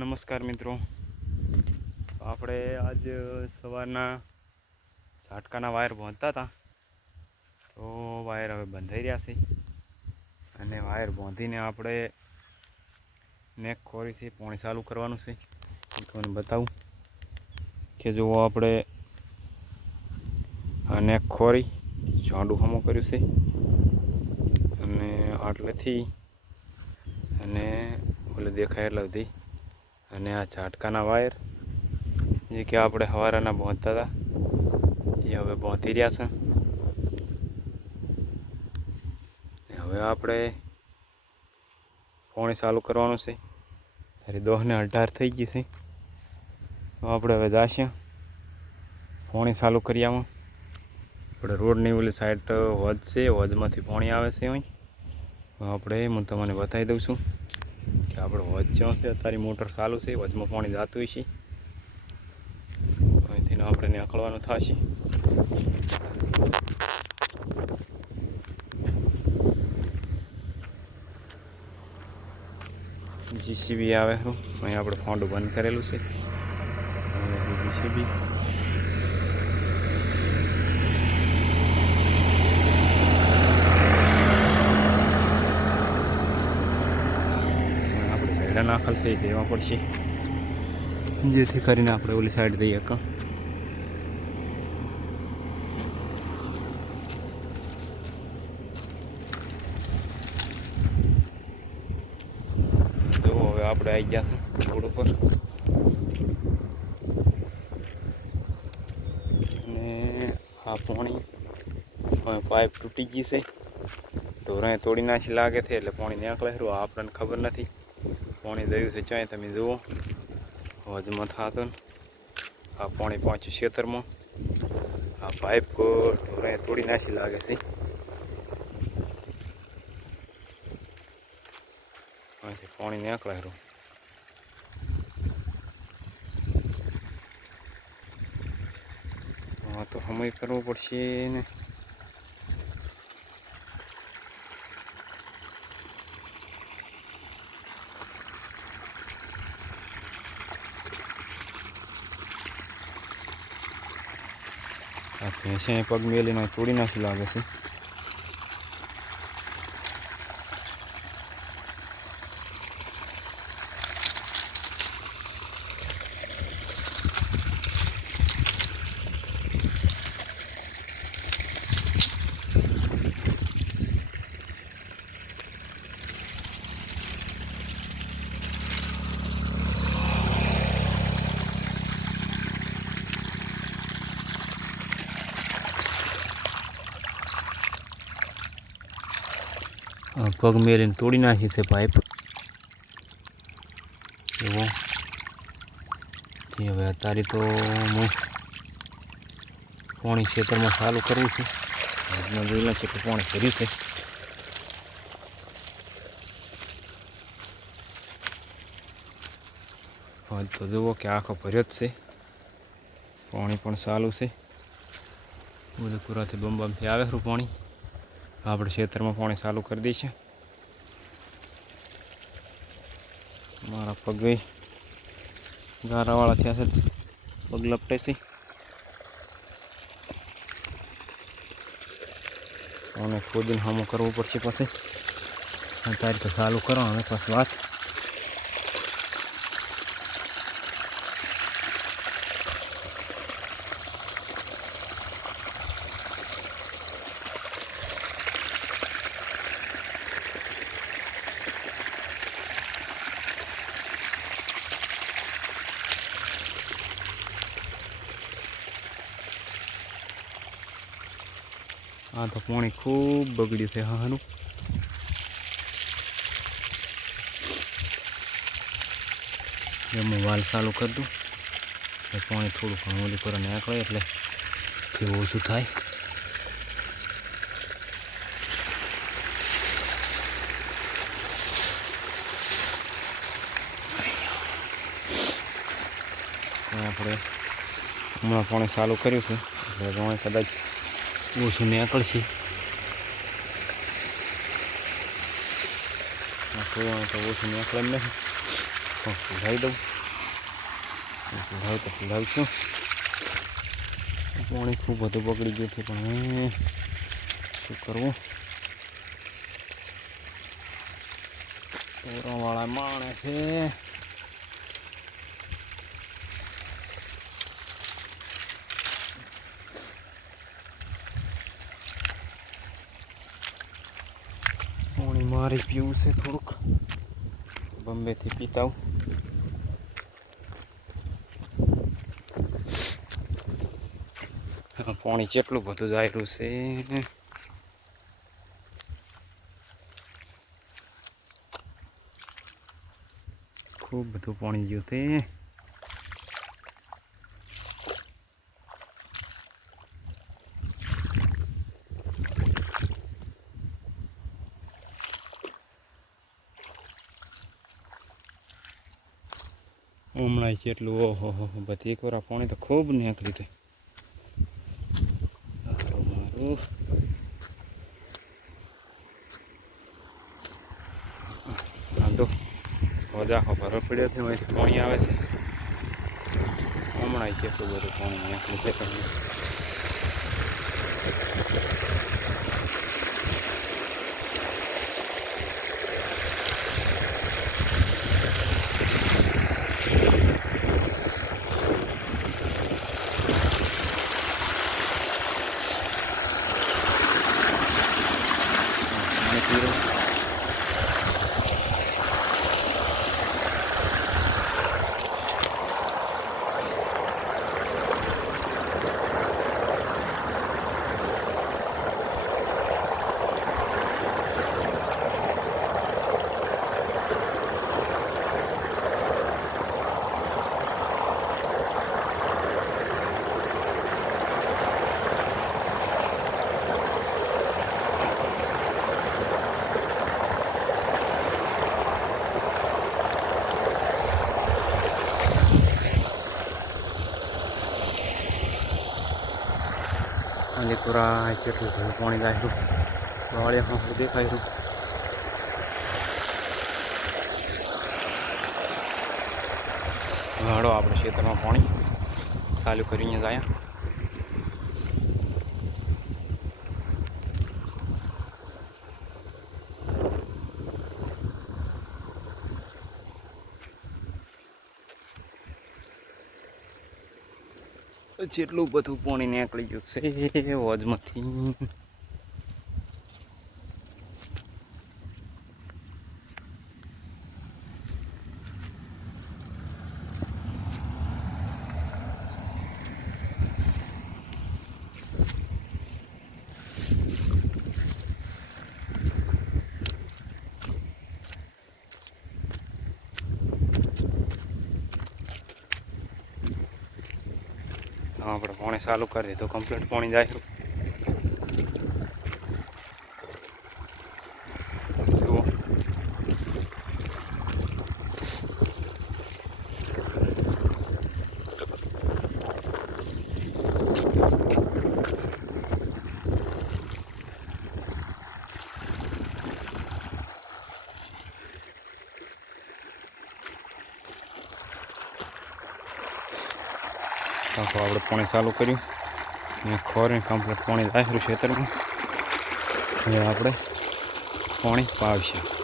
નમસ્કાર મિત્રો, આપણે આજ સવારના ઝાટકાના વાયર બાંધતા હતા તો વાયર હવે બંધાઈ રહ્યા છે અને વાયર બાંધીને આપણે નેક ખોરીથી પાણી ચાલુ કરવાનું છે. તમને બતાવું કે જો આપણે આ નેક ખોરી ઝાંડું હમું કર્યું છે અને આટલેથી અને ઓલે દેખાય એટલે બધી અને આ ઝાટકાના વાયર જે કે આપણે સવારના બાંધતા હતા એ હવે બાંધી રહ્યા છે. હવે આપણે પાણી ચાલુ કરવાનું છે. ત્યારે 10:18 થઈ ગઈ છે તો આપણે હવે જાશું પાણી ચાલુ કરી આવું. આપણે રોડની ઓલી સાઈડ વધ છે, વધમાંથી પાણી આવે છે. અહીં હું તમને બતાવી દઉં છું કે આપણે વધ જ્યાં છે અત્યારે મોટર ચાલુ છે, વચમાં પાણી જતું છે. અહીંથી આપણે નીકળવાનું થશે. જીસીબી આવે છે, અહીં આપણે ફોન્ડું બંધ કરેલું છે. જીસીબી આપણે ઝાડા નાખેલ છે દેવા પડશે જેથી કરીને આપણે ઓલી સાઈડ જઈએ. આપણે આવી ગયા છે રોડ ઉપર અને આ પાણી પાઇપ તૂટી ગઈ છે, ઢોરાએ તોડી નાખી લાગે છે એટલે પાણી નીકળે છે. આપણને ખબર નથી પાણી દયું છે ચાય તમે જુઓ વધમાં થતું. આ પાણી પહોંચ્યું ખેતરમાં. આ પાઇપ ઢોરાએ તોડી નાખી લાગે છે. અહીંથી પાણી નીકળે છે. તો સમય કરવો પડશે ને. આ ભેંસે પગ મેલીને તોડી નાખી લાગે છે. પગ મેલીને તોડી નાખી છે પાઇપ એવો. હવે અત્યારે તો હું પાણી ખેતરમાં ચાલુ કર્યું છે. જોયેલા છે કે પાણી ભર્યું છે. તો જુઓ કે આખો ભર્યો જ છે. પાણી પણ ચાલુ છે. બધું પૂરાથી બમબમથી આવે ખરું પાણી. આપણે ખેતરમાં પાણી ચાલુ કરી દઈશું. મારા પગ ગારાવાળા થયા છે, પગ લપટે છે. અને ખોદીને હામું કરવું પડશે. પછી અત્યારે તો ચાલુ કરો હવે પછી વાત. આ તો પાણી ખૂબ બગડ્યું છે. હાનું હું વાલ ચાલુ કરી દઉં પાણી થોડું ઘણું ઓલી પર નાખે એટલે ઓછું થાય. આપણે હમણાં પાણી ચાલુ કર્યું છે એટલે કદાચ ઓછું નીકળશે. તો ઓછું નીકળે એમ નથી. પીલાવી દઉં. પીલાવું તો પીલાવીશું. પાણી ખૂબ બધું બગડી ગયું છે પણ શું કરવું. વાળા માણે છે. પાણી મારે પીવું છે થોડુંક. બોમ્બેથી પીતા આવું. પાણી કેટલું બધું જાયરું છે. ખૂબ બધું પાણી ગયું છે. હમણાં કેટલું ઓહો બધી એક વાર પાણી તો ખૂબ નીકળી છે. મારું તો આખો ભરો પડ્યો છે. એમાંથી પાણી આવે છે. હમણાં કેટલું બધું પાણી નીકળી છે. અલીપુરા કેટલું બધું પાણી લાગ્યું. વાળિયામાં દેખાયું. હાડો આપણે ખેતરમાં પાણી ચાલુ કરીને જાય. જેટલું બધું પાણી નીકળી ગયું છે હોજમાંથી. આપણે પાણી ચાલુ કરી દીધું. કમ્પ્લીટ પાણી જાય. જુઓ તો આપણે પાણી ચાલુ કર્યું. અને ખોરીને કમ્પ્લીટ પાણી જાય ખેતરમાં. હવે આપણે પાણી પાવીશું.